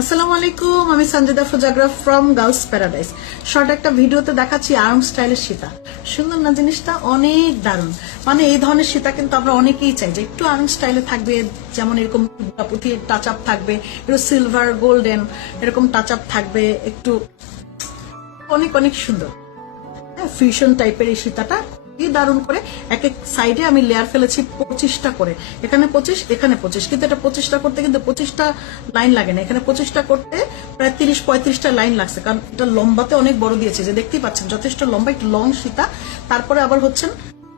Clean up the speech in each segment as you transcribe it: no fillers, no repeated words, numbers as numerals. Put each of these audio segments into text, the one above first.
আসসালামু আলাইকুম, আমি Sanjida photograph from girls paradise. Short একটা ভিডিওতে দেখাচ্ছি আর্ম স্টাইলের সীতা। সুন্দর না জিনিসটা? অনেক দারুণ। মানে এই ধরনের সীতা কিন্তু আমরা অনেকেই চাই যে একটু আর্ম স্টাইলে থাকবে, যেমন এরকম পুঁথি টাচ আপ থাকবে, একটু সিলভার গোল্ডেন এরকম টাচ আপ থাকবে, একটু অনেক অনেক সুন্দর ফিউশন টাইপের এই সীতাটা কি দারুণ করে এক এক সাইডে আমি লেয়ার ফেলেছি 25টা করে। এখানে 25, এখানে 25, কিন্তু এটা 25টা করতে কিন্তু 25টা লাইন লাগে না, এখানে 25টা করতে প্রায় 30-35টা লাইন লাগছে, কারণ এটা লম্বাতে অনেক বড় দিয়েছে, যে দেখতেই পাচ্ছেন যথেষ্ট লম্বা, একটু লং সীতা। তারপরে আবার হচ্ছেন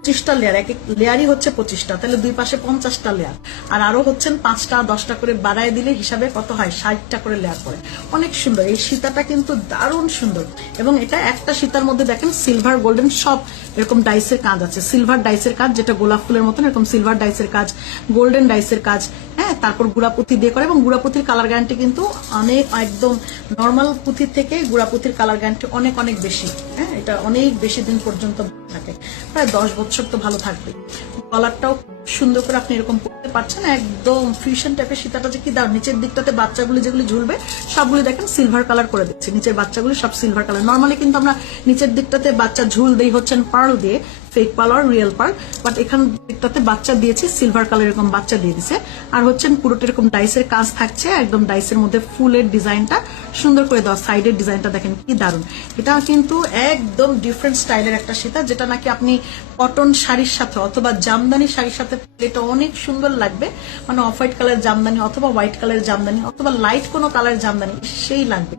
25টা লেয়ার, এক এক লেয়ারই হচ্ছে 25টা, তাহলে দুই পাশে 50টা লেয়ার, আর আরো হচ্ছেন 5টা 10টা করে বাড়ায় দিলে হিসাবে কত হয়, 60টা করে লেয়ার পরে। অনেক সুন্দর এই সীতাটা, কিন্তু দারুণ সুন্দর। এবং এটা একটা সীতার মধ্যে দেখেন সিলভার গোল্ডেন সব এরকম ডাইসের কাজ আছে, সিলভার ডাইসের কাজ, যেটা গোলাপ ফুলের মতন এরকম সিলভার ডাইসের কাজ, গোল্ডেন ডাইসের কাজ, হ্যাঁ। তারপর গুড়াপুঁথি দিয়ে করে, এবং গুড়াপুঁথির কালার গ্যারান্টি কিন্তু অনেক, একদম নর্মাল পুঁথির থেকে গুড়াপুঁথির কালার গ্যারান্টি অনেক অনেক বেশি, হ্যাঁ। এটা অনেক বেশি দিন পর্যন্ত থাকে, প্রায় 10 বছর তো ভালো থাকবে। কলারটাও সুন্দর করে আপনি এরকম পড়তে পারছেন, একদম ফিউশন টাইপের সীতাটা যে কি দারুণ। নিচের দিকটাতে বাচ্চাগুলি যেগুলি ঝুলবে সবগুলি দেখেন সিলভার কালার করে দিচ্ছে, নিচের বাচ্চাগুলি সব সিলভার কালার। নর্মালি কিন্তু আমরা নিচের দিকটাতে বাচ্চা ঝুল দেই হচ্ছেন পার্ল দিয়ে, ফেক পার্ল আর রিয়েল পার্ল, বাট এখান দিকটাতে বাচ্চা দিয়েছি সিলভার কালার, এরকম বাচ্চা দিয়ে দিছে। আর হচ্ছেন পুরোটা এরকম ডাইসের কাজ থাকছে, একদম ডাইসের মধ্যে ফুলের ডিজাইনটা সুন্দর করে দেওয়া, সাইডের ডিজাইনটা দেখেন কি দারুণ। এটা কিন্তু একদম ডিফারেন্ট স্টাইলের একটা সীতা, যেটা নাকি আপনি কটন শাড়ির সাথে অথবা জামদানি শাড়ির সাথে এটা অনেক সুন্দর লাগবে। মানে অফ হোয়াইট কালার জামদানি অথবা হোয়াইট কালার জামদানি অথবা লাইট কোনো কালার জামদানি, সেই লাগবে।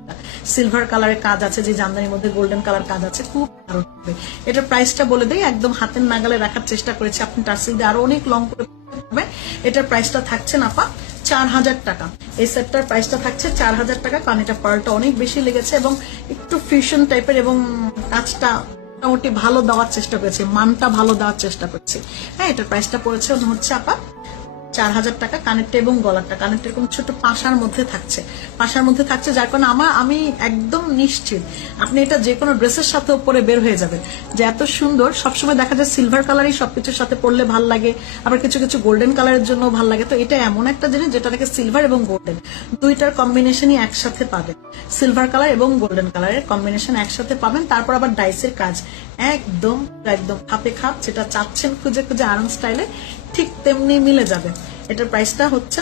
সিলভার কালারের কাজ আছে, যে জামদানির মধ্যে গোল্ডেন কালার কাজ আছে, খুব দারুণ হবে। এটার প্রাইসটা বলে দেই, একদম হাতের নাগালে রাখার চেষ্টা করেছি, আপনি টার্সেল দিয়ে আরো অনেক লং করে পাবেন। এটার প্রাইসটা থাকছে না আপা 4000 টাকা। এই সেটটার প্রাইসটা থাকছে 4000 টাকা, কারণ এটা পার্লটা অনেক বেশি লেগেছে এবং একটু ফিউশন টাইপের, এবং কাজটা মোটামুটি ভালো দেওয়ার চেষ্টা করেছি, মানটা ভালো দেওয়ার চেষ্টা করছি, হ্যাঁ। এটার প্রাইসটা পড়েছে হচ্ছে আপা 4000 টাকা। কানেরটা এবং গলারটা, কানেরটা এরকম ছোট পাশার মধ্যে থাকছে, পাশার মধ্যে থাকছে, যার কারণে আমি একদম নিশ্চিত আপনি এটা যে কোনো ড্রেসের সাথে পরে বের হয়ে যাবেন, যে এত সুন্দর। সবসময় দেখা যায় সিলভার কালারই সবকিছুর সাথে পরলে ভাল লাগে, আবার কিছু কিছু গোল্ডেন কালারের জন্য ভাল লাগে। তো এটা এমন একটা জিনিস যেটা নাকি সিলভার এবং গোল্ডেন দুইটার কম্বিনেশনই একসাথে পাবেন, সিলভার কালার এবং গোল্ডেন কালারের কম্বিনেশন একসাথে পাবেন। তারপর আবার ডাইসের কাজ একদম একদম খাপে খাপ, যেটা চাচ্ছেন খুঁজে খুঁজে আরাম স্টাইলে, ঠিক তেমনি মিলে যাবে। এটার প্রাইসটা হচ্ছে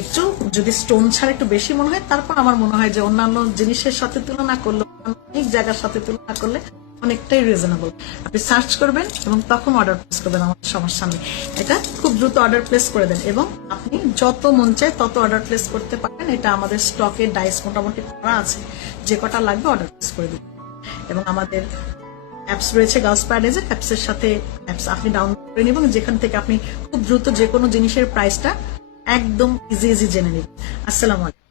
একটু, যদি স্টোন ছাড়া একটু বেশি মনে হয়, তারপর আমার মনে হয় যে অন্যান্য জিনিসের সাথে তুলনা করলে, অনেক জায়গার সাথে তুলনা করলে অনেকটাই রিজনেবল। আপনি সার্চ করবেন এবং তখন অর্ডার প্লেস করবেন, আমাদের সমস্যা নেই। এটা খুব দ্রুত অর্ডার প্লেস করে দেন, এবং আপনি যত মন চায় তত অর্ডার প্লেস করতে পারেন। এটা আমাদের স্টকে ডাইস মোটামুটি করা আছে, যে কটা লাগবে অর্ডার প্লেস করে দিন। এবং আমাদের অ্যাপস রয়েছে গার্লস প্যারাডাইজের, অ্যাপসের সাথে অ্যাপস আপনি ডাউনলোড করে নিন, এবং যেখান থেকে আপনি খুব দ্রুত যে কোনো জিনিসের প্রাইসটা একদম ইজি জেনে নিন। আসসালামু আলাইকুম।